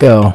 go.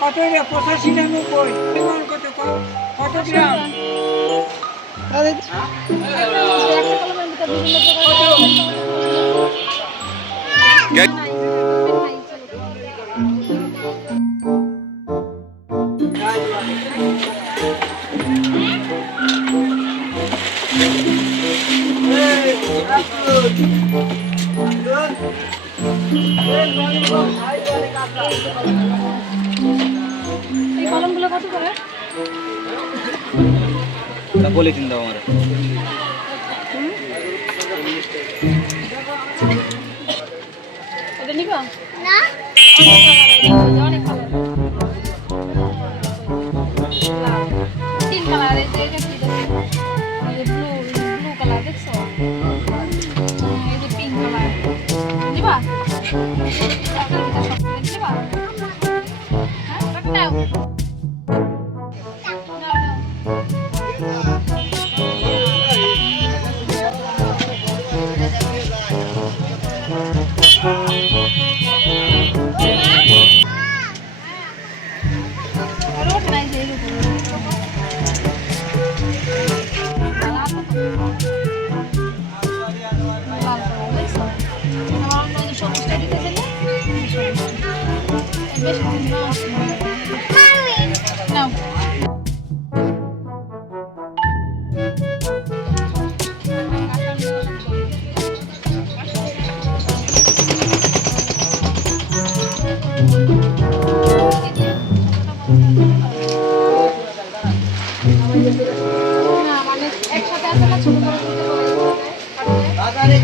কত রে 85 কত গ্রাম এই কলমগুলো কত করে? বলে দিন দাও আমার এটা নিবা না অনেক কালার তিন কালার এই যে এটা কি দেখো ব্লু কালার দেখছো এই যে পিঙ্ক কালার নিবা একটা নিবা হ্যাঁ নাও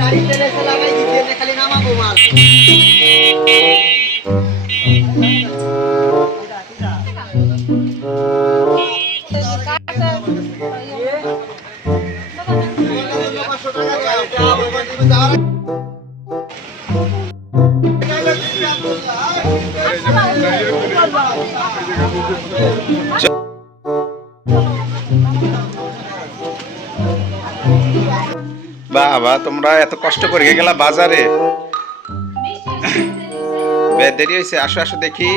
গাড়ি তেলে লাগাই দিতে খালি নামাবো মাল বাবা তোমরা এত কষ্ট করে গেলা বাজারে দেরি হয়েছে, আসো আসো দেখি।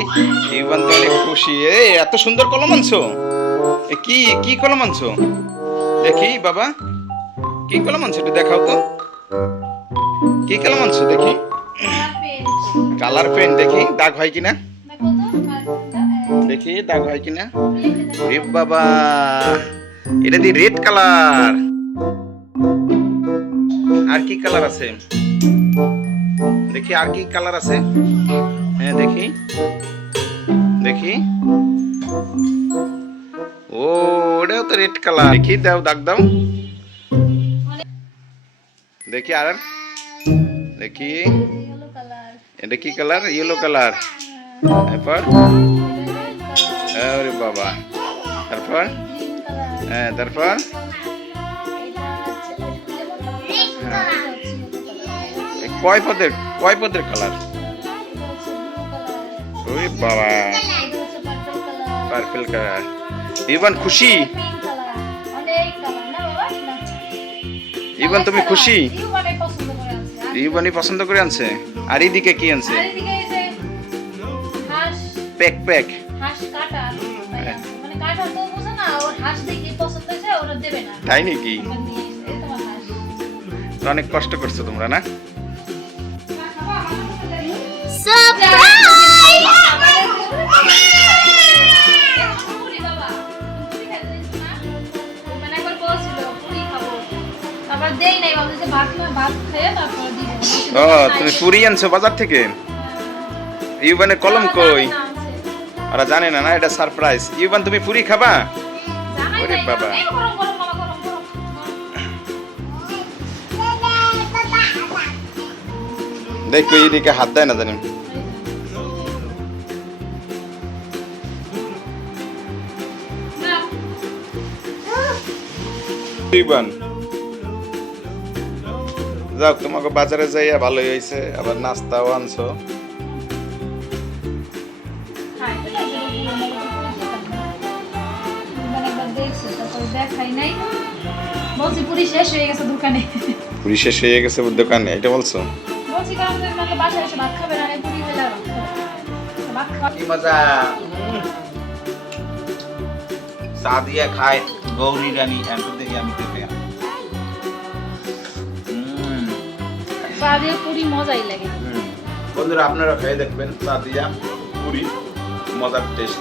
ইভান তো অনেক খুশি। এত সুন্দর কলম আনছো, কি কি কলম আনছো দেখি বাবা, কি কলম আনছো একটু দেখাও তো, কি কলম আনছো দেখি। কালার পেন, দেখি দাগ হয় কিনা, দেখি দাগ হয় কিনা। রে বাবা, এটা দি রেড কালার। আর কি কালার আছে দেখি, আর কি কালার আছে, হ্যাঁ দেখি দেখি। ও এটাও তো রেড কালার, দেখি দাও দাগ দাও দেখি। আর দেখি এটা কি কালার, ইয়েলো কালার। তারপর আরে বাবা, তারপর হ্যাঁ, তারপর কয় পদের কালার, ওরে বাবা পার্পল কালার। ইভান খুশি, ইভান তুমি খুশি, ইভানই পছন্দ করে আনছে। আর এইদিকে কি আনছে, প্যাক প্যাক। তাই নাকি, অনেক কষ্ট করছো তোমরা না। ও তুমি পুরি আনছো বাজার থেকে। ইউবানের কলম কই, ওরা জানে না, না এটা সারপ্রাইজ। ইউবান তুমি পুরি খাবা, ওরে বাবা। দেখো এইদিকে হাত দেয় না জানি। ইউবান যাও, তোমাকে বাজারে যাইয়া ভালোই হয়েছে, আবার নাস্তাও আনছো। পুরি শেষ হয়ে গেছে দোকানে, পুরি শেষ হয়ে গেছে দোকানে, এটা বলছো। কি মজা, চা দিয়ে খায় গৌরী রানী। আমি খেতে পুরি মজাই লাগে। বন্ধুরা আপনারা খেয়ে দেখবেন চা দিয়া পুরি, মজার টেস্ট।